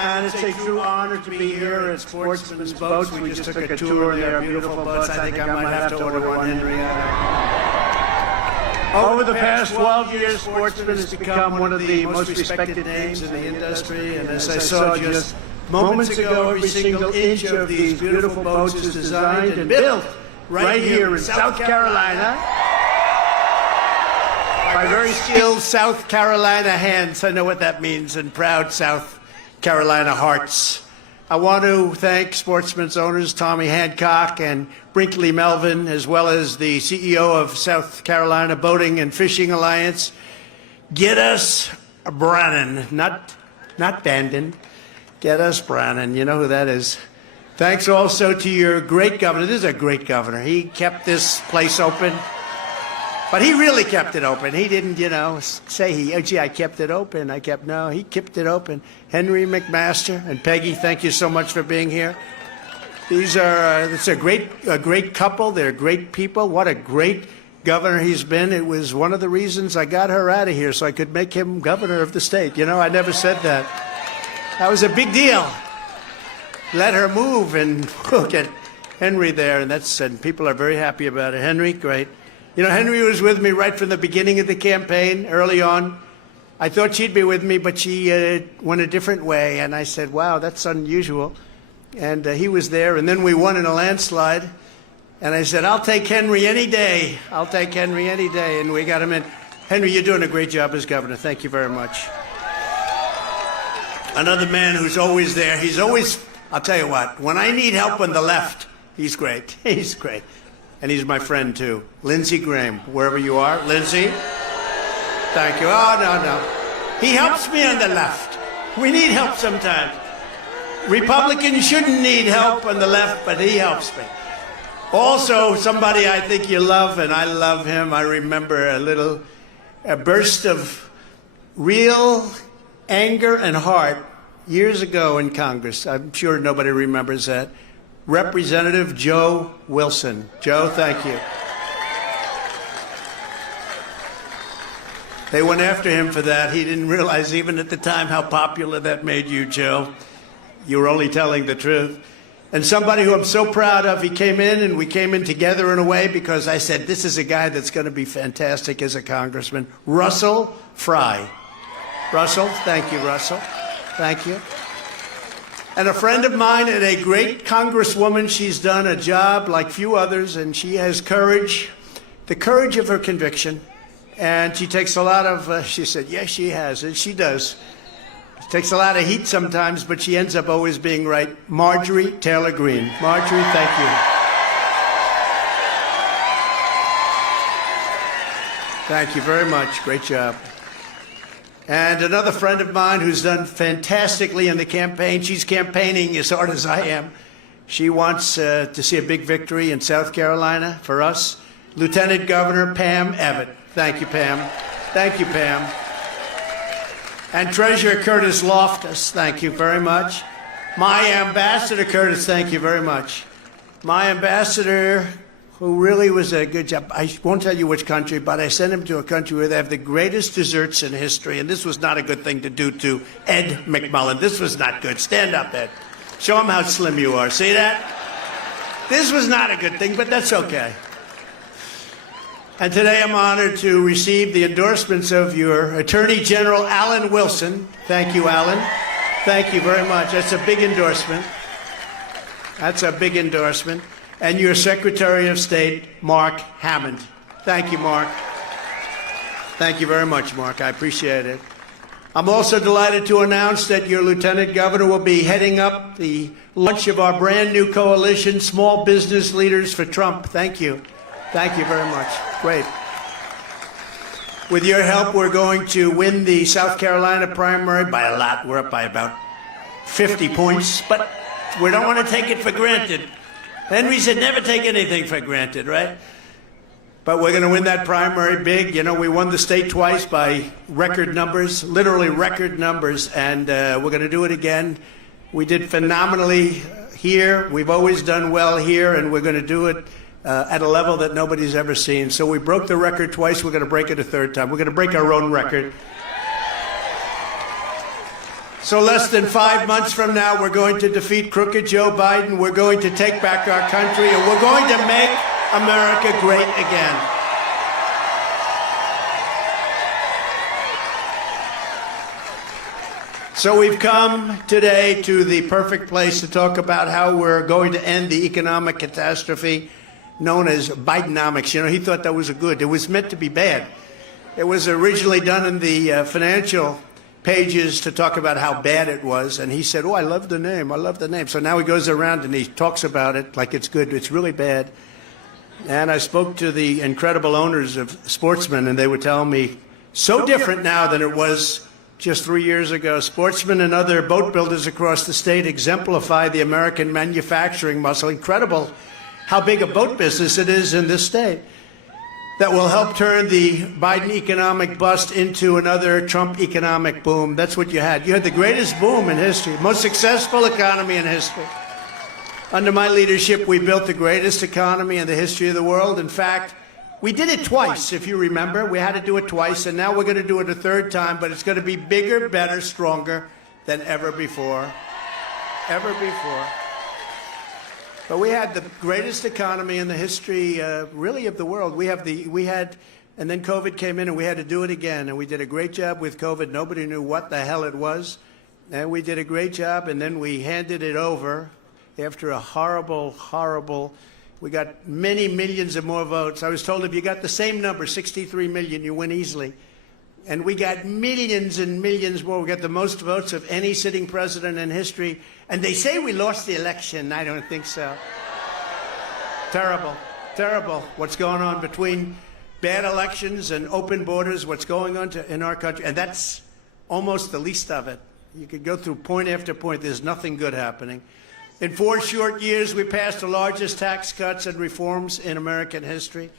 And it's a true honor to be here at Sportsman Boats. We just took a tour of their beautiful boats. I think I might have to order one, Henry. Over the past 12 years, Sportsman has become one of the most respected names in the industry. And as I saw just moments ago, every single inch of these beautiful boats is designed and built right here in South Carolina by very skilled South Carolina hands. I know what that means, and proud South Carolina hearts. I want to thank Sportsman's owners, Tommy Hancock and Brinkley Melvin, as well as the CEO of South Carolina Boating and Fishing Alliance. Get us Brannon, not Bandon. Get us Brannon. You know who that is. Thanks also to your great governor. This is a great governor. He kept this place open. But he really kept it open. He didn't, say oh, gee, I kept it open. No, he kept it open. Henry McMaster and Peggy, thank you so much for being here. These are, it's a great couple. They're great people. What a great governor he's been. It was one of the reasons I got her out of here so I could make him governor of the state. I never said that. That was a big deal. Let her move and get Henry there, and people are very happy about it. Henry, great. Henry was with me right from the beginning of the campaign, early on. I thought she'd be with me, but she went a different way, and I said, wow, that's unusual. And he was there, and then we won in a landslide, and I said, I'll take Henry any day. I'll take Henry any day, and we got him in. Henry, you're doing a great job as governor. Thank you very much. Another man who's always there. He's always, I'll tell you what, when I need help on the left, he's great. He's great. And he's my friend, too. Lindsey Graham, wherever you are. Lindsey? Thank you. Oh, no. He helps me on the left. We need help sometimes. Republicans shouldn't need help on the left, but he helps me. Also, somebody I think you love, and I love him. I remember a burst of real anger and heart years ago in Congress. I'm sure nobody remembers that. Representative Joe Wilson. Joe, thank you. They went after him for that. He didn't realize even at the time how popular that made you, Joe. You were only telling the truth. And somebody who I'm so proud of, he came in, and we came in together in a way because I said, this is a guy that's going to be fantastic as a congressman. Russell Fry. Russell, thank you, Russell. Thank you. And a friend of mine and a great congresswoman. She's done a job like few others, and she has courage, the courage of her conviction. And she takes a lot of, she said, yes, she has, and she does. She takes a lot of heat sometimes, but she ends up always being right. Marjorie Taylor Greene. Marjorie, thank you. Thank you very much. Great job. And another friend of mine who's done fantastically in the campaign. She's campaigning as hard as I am. She wants to see a big victory in South Carolina for us. Lieutenant Governor Pam Abbott. Thank you, Pam. Thank you, Pam. And Treasurer Curtis Loftus. Thank you very much. My ambassador, Curtis, thank you very much. My ambassador, who really was a good job. I won't tell you which country, but I sent him to a country where they have the greatest desserts in history, and this was not a good thing to do to Ed McMullen. This was not good. Stand up, Ed. Show him how slim you are. See that? This was not a good thing, but that's okay. And today I'm honored to receive the endorsements of your Attorney General, Alan Wilson. Thank you, Alan. Thank you very much. That's a big endorsement. That's a big endorsement. And your Secretary of State, Mark Hammond. Thank you, Mark. Thank you very much, Mark. I appreciate it. I'm also delighted to announce that your Lieutenant Governor will be heading up the launch of our brand new coalition, Small Business Leaders for Trump. Thank you. Thank you very much. Great. With your help, we're going to win the South Carolina primary by a lot. We're up by about 50 points, but we don't want to take it for granted. Henry said never take anything for granted, right? But we're going to win that primary big. We won the state twice by record numbers, literally record numbers, and we're going to do it again. We did phenomenally here. We've always done well here, and we're going to do it at a level that nobody's ever seen. So we broke the record twice. We're going to break it a third time. We're going to break our own record. So less than 5 months from now, we're going to defeat crooked Joe Biden. We're going to take back our country, and we're going to make America great again. So we've come today to the perfect place to talk about how we're going to end the economic catastrophe known as Bidenomics. You know, he thought that was good. It was meant to be bad. It was originally done in the financial pages to talk about how bad it was, and he said, oh, I love the name, I love the name. So now he goes around and he talks about it like it's good. It's really bad. And I spoke to the incredible owners of Sportsman, and they were telling me, so different now than it was just 3 years ago. Sportsman and other boat builders across the state exemplify the American manufacturing muscle. Incredible how big a boat business it is in this state that will help turn the Biden economic bust into another Trump economic boom. That's what you had. You had the greatest boom in history, most successful economy in history. Under my leadership, we built the greatest economy in the history of the world. In fact, we did it twice, if you remember. We had to do it twice, and now we're going to do it a third time, but it's going to be bigger, better, stronger than ever before. Ever before. But we had the greatest economy in the history, really, of the world. And then COVID came in, and we had to do it again. And we did a great job with COVID. Nobody knew what the hell it was. And we did a great job, and then we handed it over after a horrible, horrible. We got many millions of more votes. I was told if you got the same number, 63 million, you win easily. And we got millions and millions more. We got the most votes of any sitting president in history. And they say we lost the election. I don't think so. Terrible, terrible what's going on between bad elections and open borders, what's going on in our country. And that's almost the least of it. You could go through point after point. There's nothing good happening. In 4 short years, we passed the largest tax cuts and reforms in American history.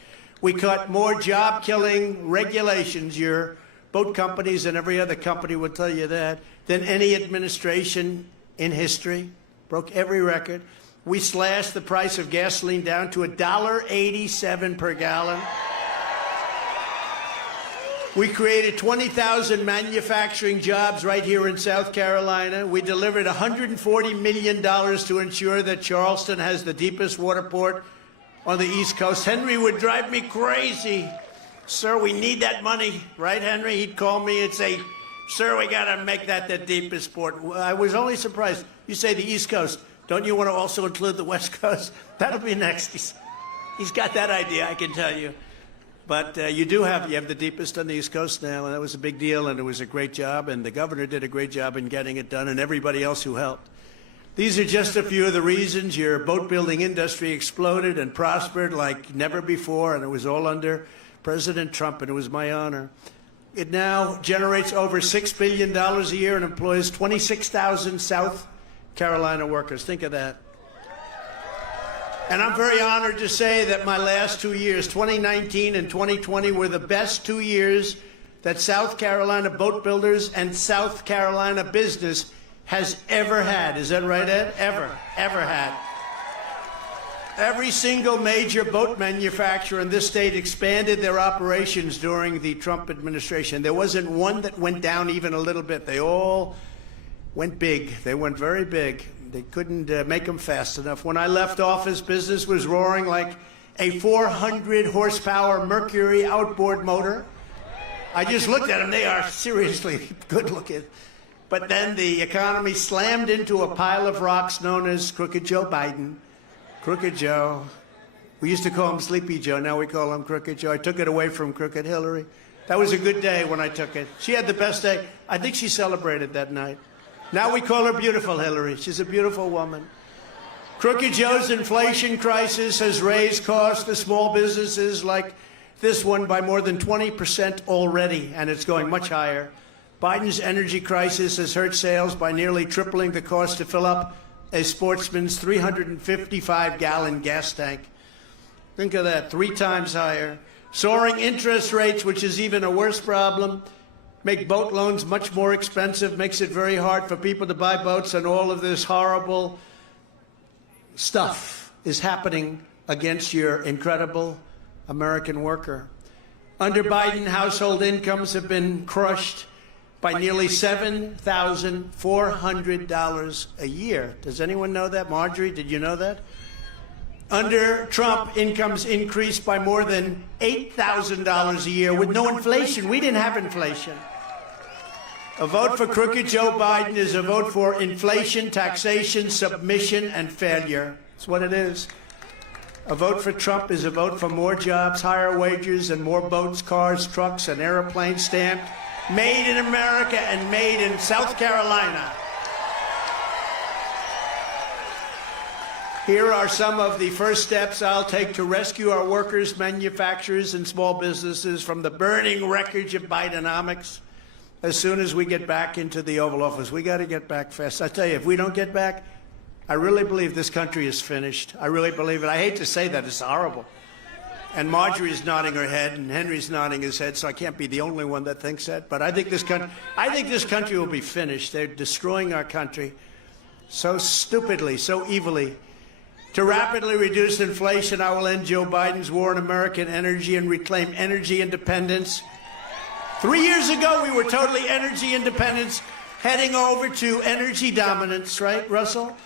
We cut more job-killing regulations, your boat companies and every other company would tell you that, than any administration in history. Broke every record. We slashed the price of gasoline down to $1.87 per gallon. We created 20,000 manufacturing jobs right here in South Carolina. We delivered $140 million to ensure that Charleston has the deepest water port on the East Coast. Henry would drive me crazy. Sir, we need that money. Right, Henry? He'd call me and say, sir, we got to make that the deepest port. I was only surprised. You say the East Coast. Don't you want to also include the West Coast? That'll be next. He's got that idea, I can tell you. But you have the deepest on the East Coast now, and that was a big deal, and it was a great job, and the governor did a great job in getting it done, and everybody else who helped. These are just a few of the reasons your boat building industry exploded and prospered like never before, and it was all under President Trump, and it was my honor. It now generates over $6 billion a year and employs 26,000 South Carolina workers. Think of that. And I'm very honored to say that my last 2 years, 2019 and 2020, were the best 2 years that South Carolina boat builders and South Carolina business has ever had. Is that right, Ed? Ever had. Every single major boat manufacturer in this state expanded their operations during the Trump administration. There wasn't one that went down even a little bit. They all went big. They went very big. They couldn't make them fast enough. When I left office, business was roaring like a 400 horsepower Mercury outboard motor. I just looked at them. They are seriously good looking. But then the economy slammed into a pile of rocks known as Crooked Joe Biden. Crooked Joe. We used to call him Sleepy Joe. Now we call him Crooked Joe. I took it away from Crooked Hillary. That was a good day when I took it. She had the best day. I think she celebrated that night. Now we call her Beautiful Hillary. She's a beautiful woman. Crooked Joe's inflation crisis has raised costs for small businesses like this one by more than 20% already, and it's going much higher. Biden's energy crisis has hurt sales by nearly tripling the cost to fill up a Sportsman's 355-gallon gas tank. Think of that, 3 times higher. Soaring interest rates, which is even a worse problem, make boat loans much more expensive, makes it very hard for people to buy boats, and all of this horrible stuff is happening against your incredible American worker. Under Biden, household incomes have been crushed. by nearly $7,400 a year. Does anyone know that? Marjorie, did you know that? Under Trump, incomes increased by more than $8,000 a year with no inflation. We didn't have inflation. A vote for crooked Joe Biden is a vote for inflation, taxation, submission, and failure. That's what it is. A vote for Trump is a vote for more jobs, higher wages, and more boats, cars, trucks, and airplanes stamped, made in America and made in South Carolina. Here are some of the first steps I'll take to rescue our workers, manufacturers, and small businesses from the burning wreckage of Bidenomics. As soon as we get back into the Oval Office, we got to get back fast. I tell you, if we don't get back, I really believe this country is finished. I really believe it. I hate to say that. It's horrible. And Marjorie's nodding her head, and Henry's nodding his head, so I can't be the only one that thinks that. But I think this country will be finished. They're destroying our country so stupidly, so evilly. To rapidly reduce inflation, I will end Joe Biden's war on American energy and reclaim energy independence. 3 years ago, we were totally energy independent, heading over to energy dominance, right, Russell?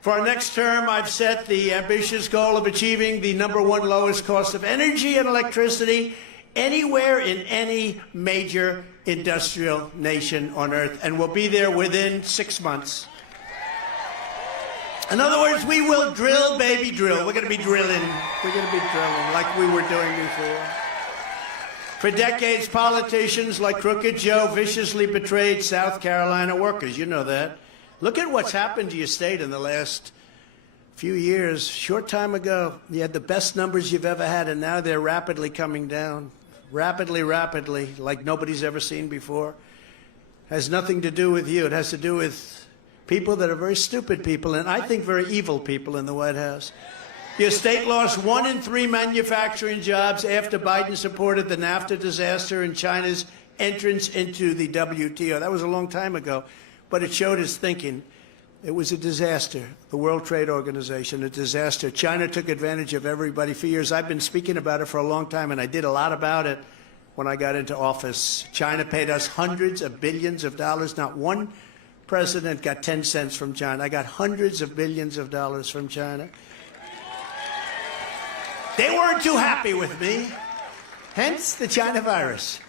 For our next term, I've set the ambitious goal of achieving the #1 lowest cost of energy and electricity anywhere in any major industrial nation on Earth, and we'll be there within 6 months. In other words, we will drill, baby, drill. We're going to be drilling. We're going to be drilling like we were doing before. For decades, politicians like Crooked Joe viciously betrayed South Carolina workers. You know that. Look at what's happened to your state in the last few years. Short time ago, you had the best numbers you've ever had, and now they're rapidly coming down. Rapidly, like nobody's ever seen before. Has nothing to do with you. It has to do with people that are very stupid people, and I think very evil people in the White House. Your state lost 1 in 3 manufacturing jobs after Biden supported the NAFTA disaster and China's entrance into the WTO. That was a long time ago, but it showed his thinking. It was a disaster. The World Trade Organization, a disaster. China took advantage of everybody for years. I've been speaking about it for a long time, and I did a lot about it when I got into office. China paid us hundreds of billions of dollars. Not one president got 10 cents from China. I got hundreds of billions of dollars from China. They weren't too happy with me, hence the China virus.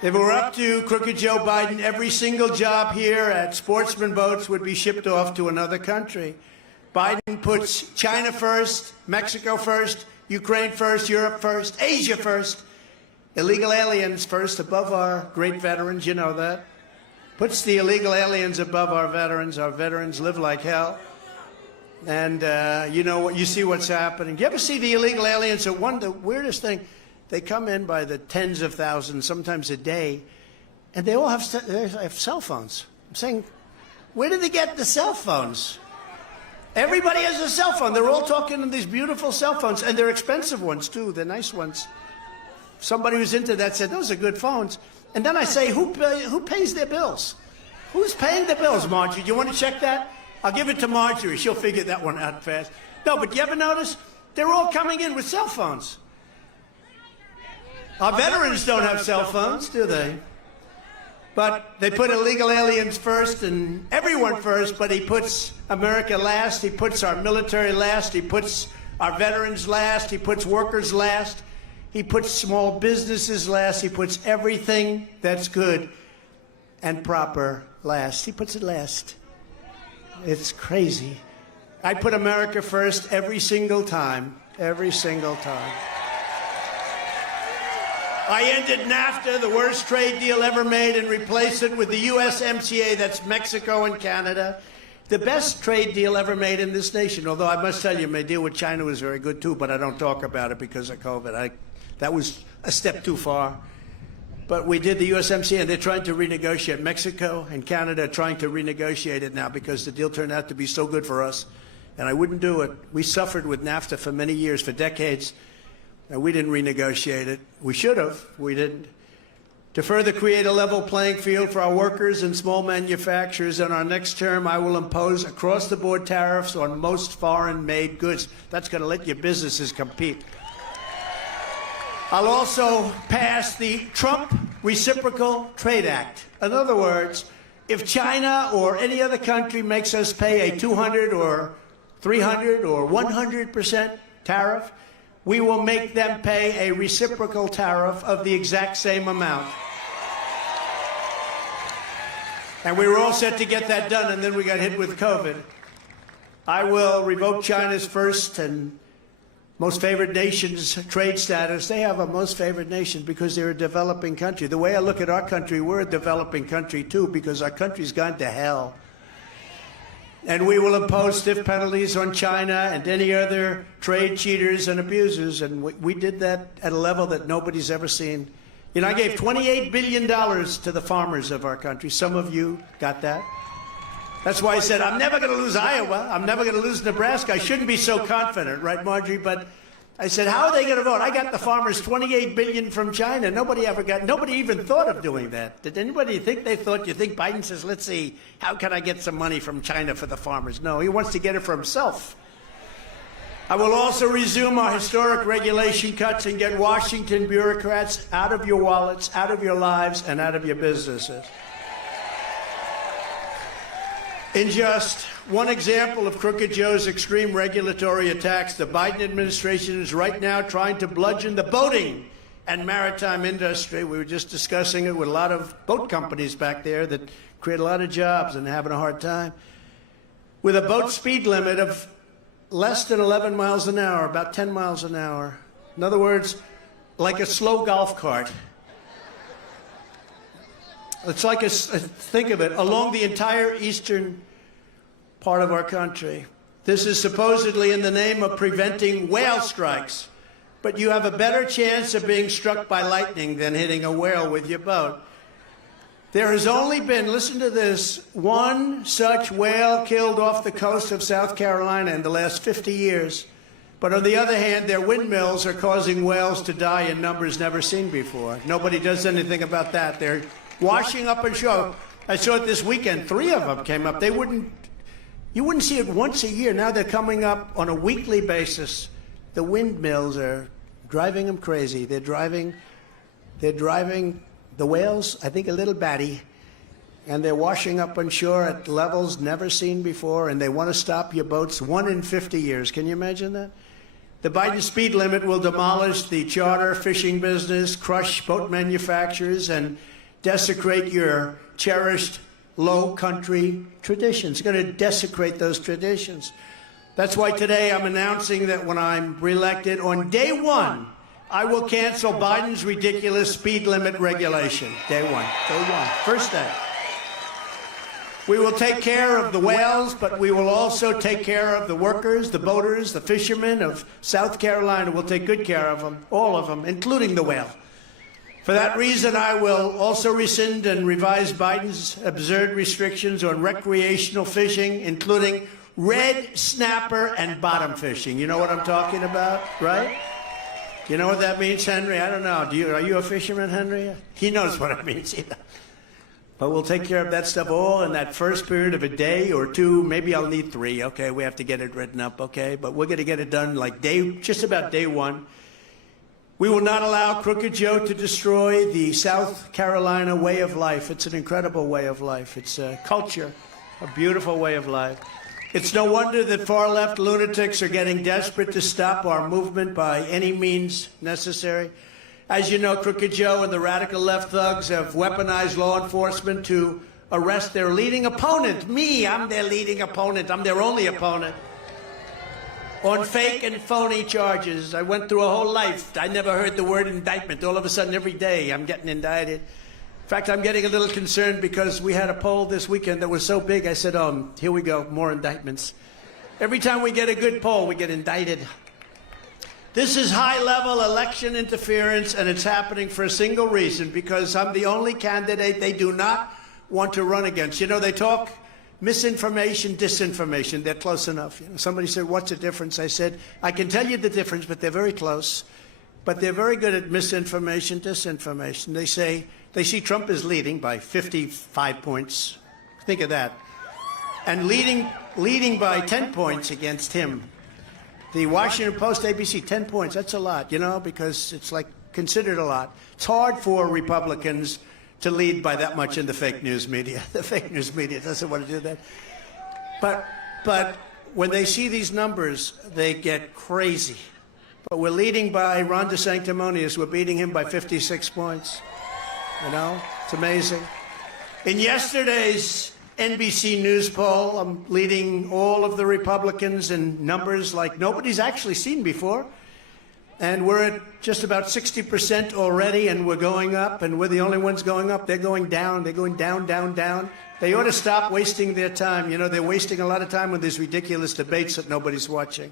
If it were up to Crooked Joe Biden, every single job here at Sportsman Boats would be shipped off to another country. Biden puts China first, Mexico first, Ukraine first, Europe first, Asia first, illegal aliens first, above our great veterans, you know that. Puts the illegal aliens above our veterans. Our veterans live like hell. And you know what? You see what's happening. Do you ever see the illegal aliens? The weirdest thing, they come in by the tens of thousands, sometimes a day, and they all have cell phones. I'm saying, where did they get the cell phones? Everybody has a cell phone. They're all talking on these beautiful cell phones, and they're expensive ones too. They're nice ones. Somebody who's into that said, those are good phones. And then I say, who pays their bills? Who's paying the bills, Marjorie? Do you want to check that? I'll give it to Marjorie. She'll figure that one out fast. No, but you ever notice? They're all coming in with cell phones. Our veterans don't have cell phones, do they? But they put illegal aliens first and everyone first, but he puts America last. He puts our military last. He puts our veterans last. He puts workers last. He puts small businesses last. He puts everything that's good and proper last. He puts it last. It's crazy. I put America first every single time. Every single time. I ended NAFTA, the worst trade deal ever made, and replaced it with the USMCA, that's Mexico and Canada. The best trade deal ever made in this nation, although I must tell you, my deal with China was very good too, but I don't talk about it because of COVID. That was a step too far. But we did the USMCA, and they're trying to renegotiate. Mexico and Canada are trying to renegotiate it now because the deal turned out to be so good for us. And I wouldn't do it. We suffered with NAFTA for many years, for decades. And we didn't renegotiate it. We should have. We didn't. To further create a level playing field for our workers and small manufacturers, in our next term, I will impose across-the-board tariffs on most foreign-made goods. That's going to let your businesses compete. I'll also pass the Trump Reciprocal Trade Act. In other words, if China or any other country makes us pay a 200 or 300 or 100% tariff, we will make them pay a reciprocal tariff of the exact same amount. And we were all set to get that done, and then we got hit with COVID. I will revoke China's first and most favored nation's trade status. They have a most favored nation because they're a developing country. The way I look at our country, we're a developing country too, because our country's gone to hell. And we will impose stiff penalties on China and any other trade cheaters and abusers. And we did that at a level that nobody's ever seen. You know, I gave $28 billion to the farmers of our country. Some of you got that. That's why I said, I'm never going to lose Iowa. I'm never going to lose Nebraska. I shouldn't be so confident, right, Marjorie? But I said, how are they going to vote? I got the farmers $28 billion from China. Nobody even thought of doing that. Did anybody think they thought? You think Biden says, let's see, how can I get some money from China for the farmers? No, he wants to get it for himself. I will also resume our historic regulation cuts and get Washington bureaucrats out of your wallets, out of your lives, and out of your businesses. In just one example of Crooked Joe's extreme regulatory attacks, the Biden administration is right now trying to bludgeon the boating and maritime industry. We were just discussing it with a lot of boat companies back there that create a lot of jobs and having a hard time. With a boat speed limit of less than 11 miles an hour, about 10 miles an hour. In other words, like a slow golf cart. It's like think of it, along the entire eastern part of our country. This is supposedly in the name of preventing whale strikes, but you have a better chance of being struck by lightning than hitting a whale with your boat. There has only been, listen to this, one such whale killed off the coast of South Carolina in the last 50 years. But on the other hand, their windmills are causing whales to die in numbers never seen before. Nobody does anything about that. They're washing up ashore. I saw it this weekend. 3 of them came up. You wouldn't see it once a year. Now they're coming up on a weekly basis. The windmills are driving them crazy. They're driving the whales, I think, a little batty, and they're washing up on shore at levels never seen before, and they want to stop your boats 1 in 50 years. Can you imagine that? The Biden speed limit will demolish the charter fishing business, crush boat manufacturers, and desecrate your cherished low country traditions. It's going to desecrate those traditions. That's why today I'm announcing that when I'm reelected, on day 1, I will cancel Biden's ridiculous speed limit regulation. Day one, first day. We will take care of the whales, but we will also take care of the workers, the boaters, the fishermen of South Carolina. We'll take good care of them, all of them, including the whale. For that reason, I will also rescind and revise Biden's absurd restrictions on recreational fishing, including red snapper and bottom fishing. You know what I'm talking about, right? You know what that means, Henry? I don't know. Are you a fisherman, Henry? He knows what it means. But we'll take care of that stuff all in that first period of a day or 2. Maybe I'll need 3. Okay, we have to get it written up. Okay, but we're going to get it done like just about day 1. We will not allow Crooked Joe to destroy the South Carolina way of life. It's an incredible way of life. It's a culture, a beautiful way of life. It's no wonder that far-left lunatics are getting desperate to stop our movement by any means necessary. As you know, Crooked Joe and the radical left thugs have weaponized law enforcement to arrest their leading opponent. Me, I'm their leading opponent. I'm their only opponent. On fake and phony charges. I went through a whole life. I never heard the word indictment. All of a sudden, every day, I'm getting indicted. In fact, I'm getting a little concerned because we had a poll this weekend that was so big, I said, here we go, more indictments. Every time we get a good poll, we get indicted. This is high-level election interference, and it's happening for a single reason, because I'm the only candidate they do not want to run against. You know, they talk misinformation, disinformation. They're close enough. You know, somebody said, what's the difference? I said, I can tell you the difference, but they're very close. But they're very good at misinformation, disinformation. They see Trump is leading by 55 points. Think of that. And leading by 10 points against him. The Washington Post, ABC, 10 points. That's a lot, you know, because it's like considered a lot. It's hard for Republicans to lead by that much in the fake news media. The fake news media doesn't want to do that. But when they see these numbers, they get crazy. But we're leading by Ron Desantis. We're beating him by 56 points. You know, it's amazing. In yesterday's NBC News poll, I'm leading all of the Republicans in numbers like nobody's actually seen before. And we're at just about 60% already, and we're going up, and we're the only ones going up. They're going down. They're going down, down, down. They ought to stop wasting their time. You know, they're wasting a lot of time with these ridiculous debates that nobody's watching.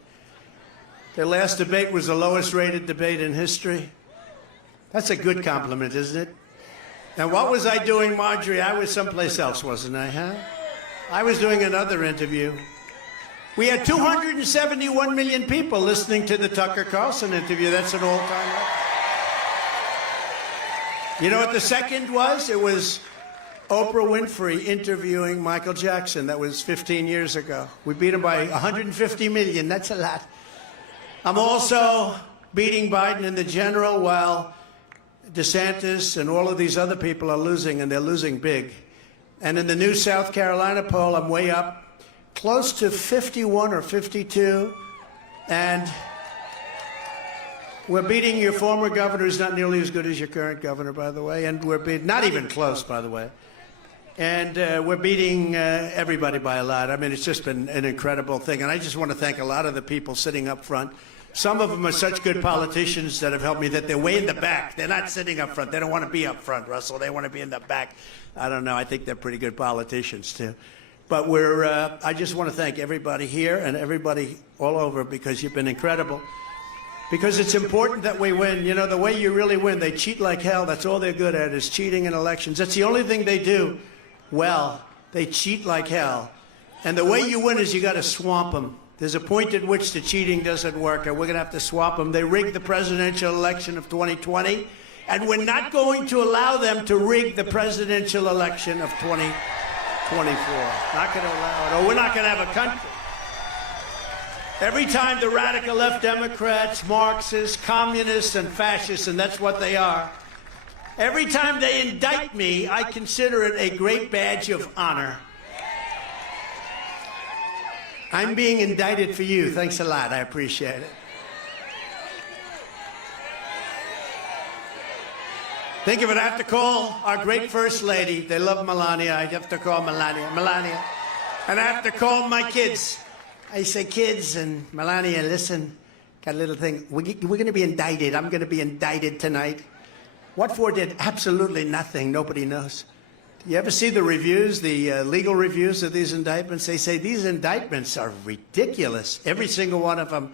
Their last debate was the lowest rated debate in history. That's a good compliment, isn't it? Now, what was I doing, Marjorie? I was someplace else, wasn't I, huh? I was doing another interview. We had 271 million people listening to the Tucker Carlson interview. That's an all-time record. You know what the second was? It was Oprah Winfrey interviewing Michael Jackson. That was 15 years ago. We beat him by 150 million. That's a lot. I'm also beating Biden in the general while DeSantis and all of these other people are losing, and they're losing big. And in the new South Carolina poll, I'm way up, close to 51 or 52, and we're beating your former governor, who's not nearly as good as your current governor, by the way, and we're beating, not even close, by the way, and we're beating everybody by a lot. I mean, it's just been an incredible thing, and I just want to thank a lot of the people sitting up front. Some of them are such good politicians that have helped me that they're way in the back. They're not sitting up front. They don't want to be up front, Russell. They want to be in the back. I don't know. I think they're pretty good politicians, too. But I just want to thank everybody here and everybody all over because you've been incredible. Because it's important that we win. You know, the way you really win, they cheat like hell. That's all they're good at is cheating in elections. That's the only thing they do well. They cheat like hell. And the way you win is you got to swamp them. There's a point at which the cheating doesn't work, and we're going to have to swap them. They rigged the presidential election of 2020, and we're not going to allow them to rig the presidential election of 2024. Not going to allow it, or we're not going to have a country. Every time the radical left Democrats, Marxists, communists, and fascists, and that's what they are, every time they indict me, I consider it a great badge of honor. I'm being indicted for you. Thanks a lot. I appreciate it. Think of it. I have to call our great First Lady. They love Melania. I have to call Melania. And I have to call my kids. I say, kids, and Melania, listen, got a little thing. We're going to be indicted. I'm going to be indicted tonight. What for did absolutely nothing. Nobody knows. You ever see the reviews, the legal reviews of these indictments? They say these indictments are ridiculous. Every single one of them.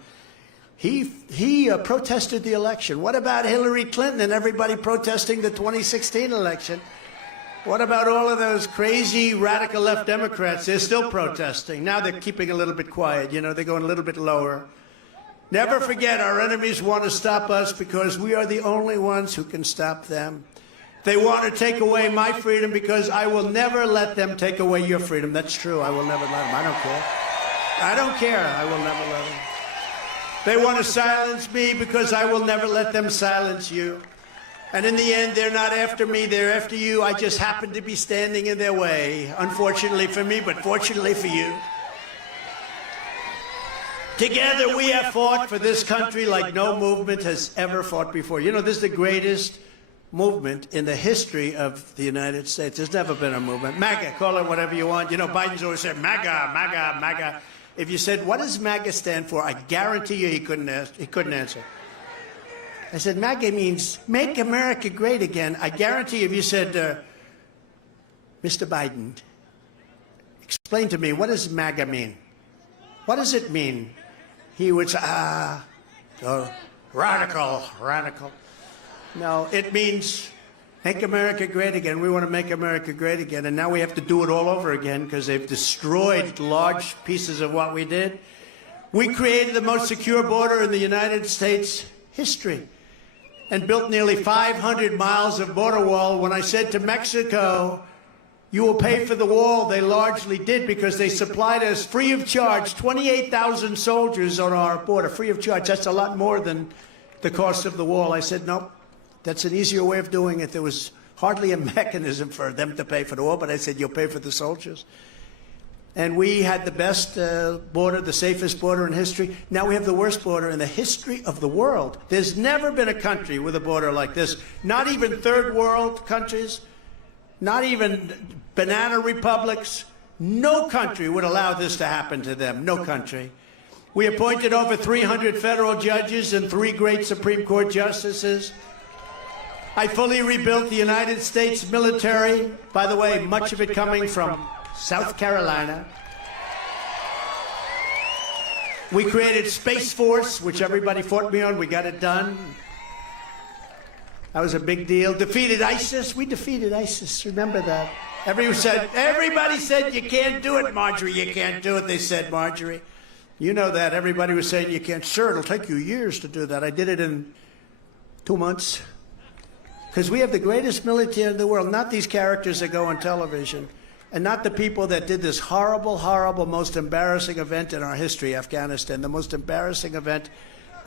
He protested the election. What about Hillary Clinton and everybody protesting the 2016 election? What about all of those crazy radical left Democrats? They're still protesting. Now they're keeping a little bit quiet. You know, they're going a little bit lower. Never forget, our enemies want to stop us because we are the only ones who can stop them. They want to take away my freedom because I will never let them take away your freedom. That's true. I will never let them. I don't care. I don't care. I will never let them. They want to silence me because I will never let them silence you. And in the end, they're not after me. They're after you. I just happen to be standing in their way. Unfortunately for me, but fortunately for you. Together, we have fought for this country like no movement has ever fought before. You know, this is the greatest movement in the history of the United States. There's never been a movement. MAGA, call it whatever you want. You know, Biden's always said MAGA, MAGA, MAGA. If you said, what does MAGA stand for? I guarantee you he couldn't answer. I said, MAGA means make America great again. I guarantee if you said, Mr. Biden, explain to me, what does MAGA mean? What does it mean? He would say, radical. No, it means make America great again. We want to make America great again. And now we have to do it all over again because they've destroyed large pieces of what we did. We created the most secure border in the United States history and built nearly 500 miles of border wall. When I said to Mexico, you will pay for the wall, they largely did because they supplied us free of charge 28,000 soldiers on our border, free of charge. That's a lot more than the cost of the wall. I said, nope. That's an easier way of doing it. There was hardly a mechanism for them to pay for the war, but I said, you'll pay for the soldiers. And we had the best border, the safest border in history. Now we have the worst border in the history of the world. There's never been a country with a border like this. Not even third world countries, not even banana republics. No country would allow this to happen to them. No country. We appointed over 300 federal judges and 3 great Supreme Court justices. I fully rebuilt the United States military. By the way, much of it coming from South Carolina. We created Space Force, which everybody fought me on. We got it done. That was a big deal. Defeated ISIS. We defeated ISIS. Remember that. Everybody said, you can't do it, Marjorie. You can't do it. They said, Marjorie. You know that. Everybody was saying, you can't. Sure, it'll take you years to do that. I did it in 2 months. Because we have the greatest military in the world, not these characters that go on television. And not the people that did this horrible, horrible, most embarrassing event in our history, Afghanistan, the most embarrassing event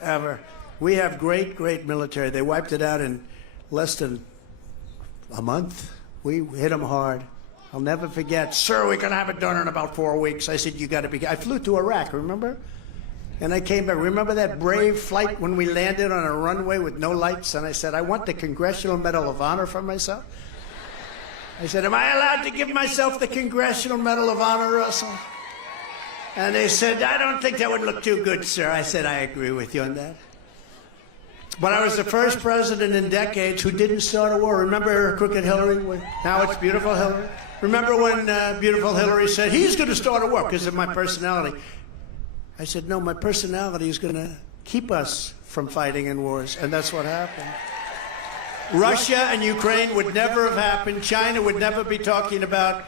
ever. We have great, great military. They wiped it out in less than a month. We hit them hard. I'll never forget. Sir, we're going to have it done in about 4 weeks. I said, you got to be. I flew to Iraq, remember? And I came back. Remember that brave flight when we landed on a runway with no lights? And I said, I want the Congressional Medal of Honor for myself. I said, am I allowed to give myself the Congressional Medal of Honor, Russell? And they said, I don't think that would look too good, sir. I said, I agree with you on that. But I was the first president in decades who didn't start a war. Remember Crooked Hillary? Now it's Beautiful Hillary. Remember when Beautiful Hillary said, he's going to start a war because of my personality. I said, no, my personality is going to keep us from fighting in wars. And that's what happened. Russia and Ukraine would never have happened. China would never be talking about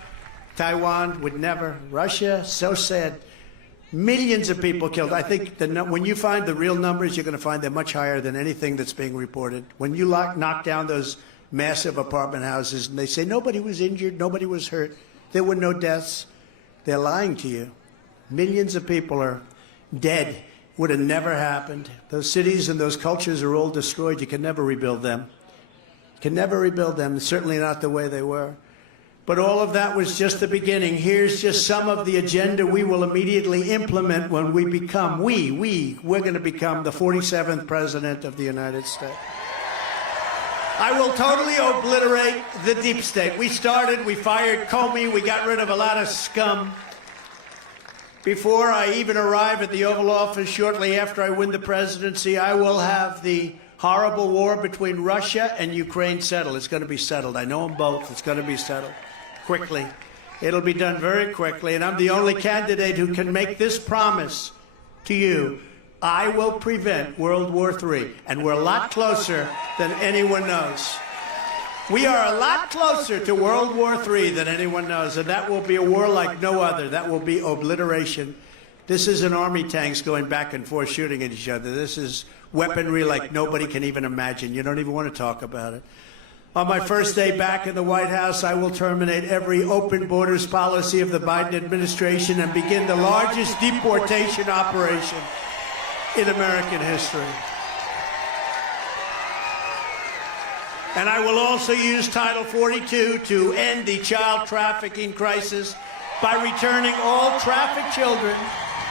Taiwan, would never. Russia, so sad. Millions of people killed. I think when you find the real numbers, you're going to find they're much higher than anything that's being reported. When you knock down those massive apartment houses and they say nobody was injured, nobody was hurt, there were no deaths, they're lying to you. Millions of people are dead. Would have never happened. Those cities and those cultures are all destroyed. You can never rebuild them. Can never rebuild them, certainly not the way they were. But all of that was just the beginning. Here's just some of the agenda we will immediately implement when we become, we're going to become the 47th President of the United States. I will totally obliterate the deep state. We fired Comey, we got rid of a lot of scum. Before I even arrive at the Oval Office, shortly after I win the presidency, I will have the horrible war between Russia and Ukraine settled. It's going to be settled. I know them both. It's going to be settled quickly. It'll be done very quickly. And I'm the only candidate who can make this promise to you. I will prevent World War III. And we're a lot closer than anyone knows. We are a lot closer to World War III than anyone knows. And that will be a war like no other. That will be obliteration. This isn't army tanks going back and forth shooting at each other. This is weaponry like nobody can even imagine. You don't even want to talk about it. On my first day back in the White House, I will terminate every open borders policy of the Biden administration and begin the largest deportation operation in American history. And I will also use Title 42 to end the child trafficking crisis by returning all trafficked children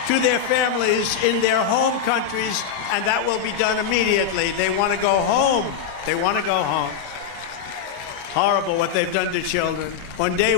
to their families in their home countries, and that will be done immediately. They want to go home. They want to go home. Horrible what they've done to children. On day